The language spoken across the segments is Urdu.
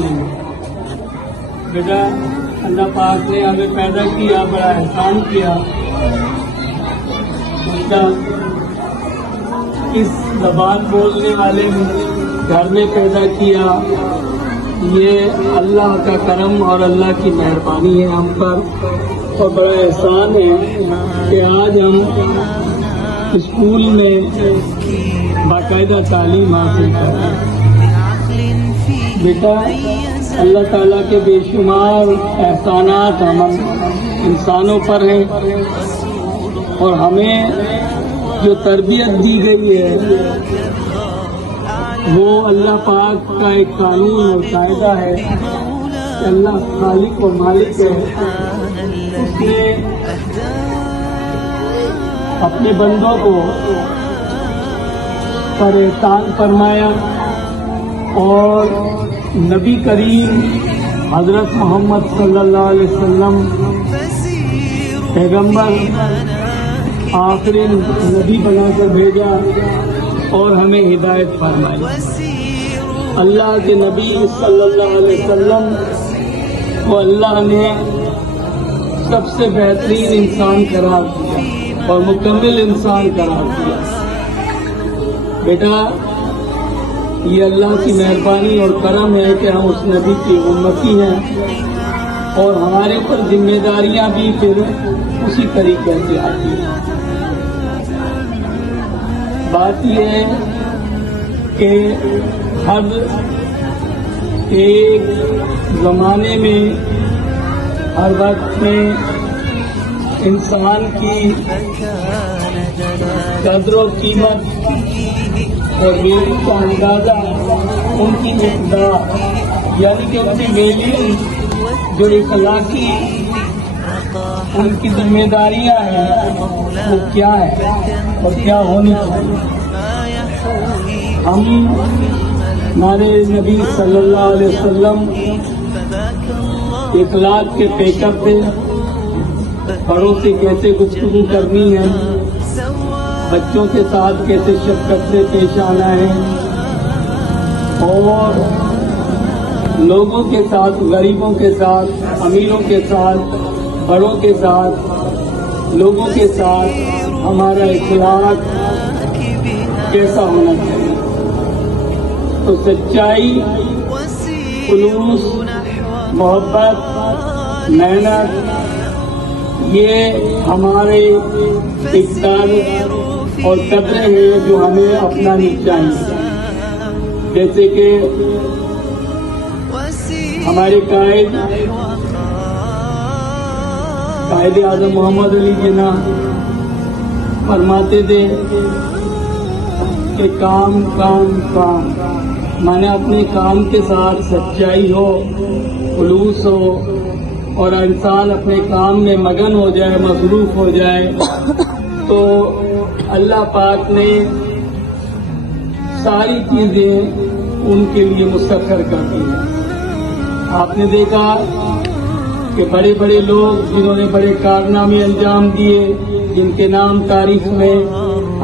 نہیں ہے۔ بیٹا اللہ پاک نے ہمیں پیدا کیا، بڑا احسان کیا۔ بیٹا اس زبان بولنے والے گھر میں پیدا کیا، یہ اللہ کا کرم اور اللہ کی مہربانی ہے ہم پر، اور بڑا احسان ہے کہ آج ہم اسکول میں باقاعدہ تعلیم حاصل کریں۔ بیٹا اللہ تعالیٰ کے بے شمار احسانات ہم انسانوں پر ہیں، اور ہمیں جو تربیت دی گئی ہے وہ اللہ پاک کا ایک قانون اور قاعدہ ہے کہ اللہ خالق و مالک ہے۔ اس نے اپنے بندوں کو پر احسان فرمایا، اور نبی کریم حضرت محمد صلی اللہ علیہ وسلم پیغمبر آخری نبی بنا کر بھیجا اور ہمیں ہدایت فرمائی۔ اللہ کے نبی صلی اللہ علیہ وسلم کو اللہ نے سب سے بہترین انسان قرار دیا اور مکمل انسان قرار دیا۔ بیٹا یہ اللہ کی مہربانی اور کرم ہے کہ ہم اس نبی کی امتی ہیں، اور ہمارے اوپر ذمہ داریاں بھی پھر اسی طریقے سے آتی ہیں۔ بات یہ ہے کہ ہر ایک زمانے میں ہر وقت میں انسان کی قدر و قیمت اور ویلیو کا اندازہ، ان کی مقدار یعنی کہ ان کی ویلیو جو اخلاقی ان کی ذمہ داریاں ہیں وہ کیا ہے اور کیا ہونی چاہیے۔ ہم ہمارے نبی صلی اللہ علیہ وسلم اخلاق کے پیکر تھے، بڑوں سے کیسے گفتگو کرنی ہے، بچوں کے ساتھ کیسے شفقت سے پیش آنا ہے، اور لوگوں کے ساتھ، غریبوں کے ساتھ، امیروں کے ساتھ، بڑوں کے ساتھ، لوگوں کے ساتھ ہمارا اخلاق کیسا ہونا چاہیے۔ تو سچائی، خلوص، محبت، محنت، یہ ہمارے اقدار اور قدریں ہیں جو ہمیں اپنانی چاہیے۔ جیسے کہ ہمارے قائد اعظم محمد علی جناح فرماتے تھے کہ کام کام کام، مانے اپنے کام کے ساتھ سچائی ہو، خلوص ہو، اور انسان اپنے کام میں مگن ہو جائے، مصروف ہو جائے، تو اللہ پاک نے ساری چیزیں ان کے لیے مسخر کر دی ہیں۔ آپ نے دیکھا کہ بڑے بڑے لوگ جنہوں نے بڑے کارنامے انجام دیے، جن کے نام تاریخ میں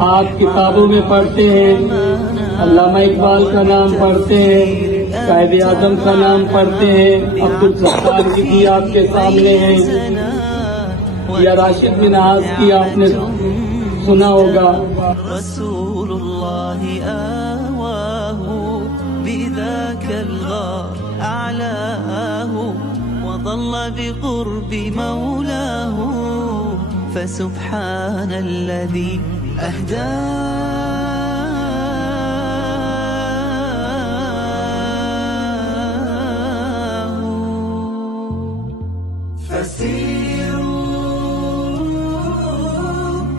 آپ کتابوں میں پڑھتے ہیں، علامہ اقبال کا نام پڑھتے ہیں، قائد اعظم کا نام پڑھتے ہیں، عبدالستار جی بھی آپ کے سامنے ہیں، یا راشد بن عاص کی آپ نے سنا ہوگا۔ رسول اللہ آواہ بذاک الغار اعلاہ وظل بقرب مولاه فسبحان الذي أهداه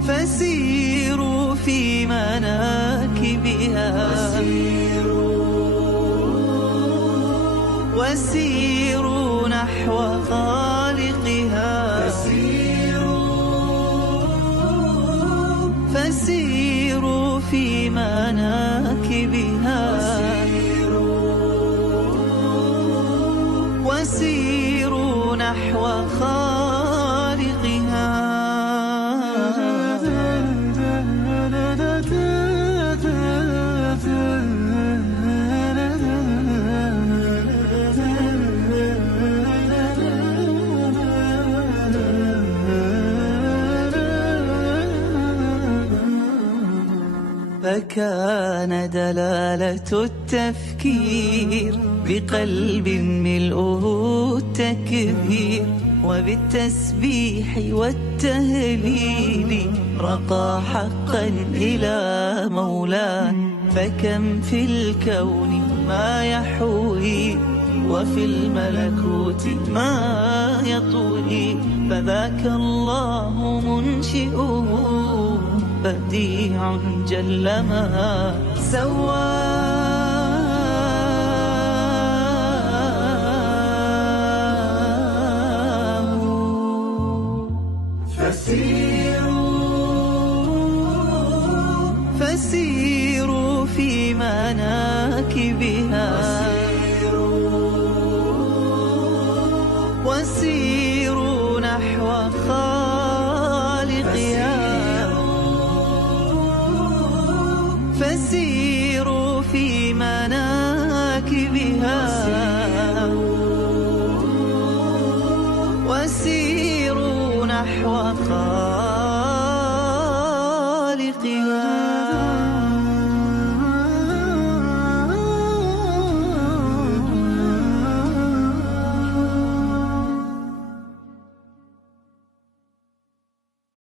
فسيروا في مناكبها وسيروا نحو خالقها فسيروا في مناكبها وسيروا نحو خالقها كان دلالة التفكير بقلب ملؤه التكبير، وبالتسبيح والتهليل رقى حقا إلى مولاه. فكم في الكون ما يحوي، وفي الملكوت ما يطوي، فذاك الله منشئه بديع جل ما سواه. فسيروا في مناكبها، وسيروا نحو خالقها. فسيروا في مناكبها، وسيروا نحو خالقها.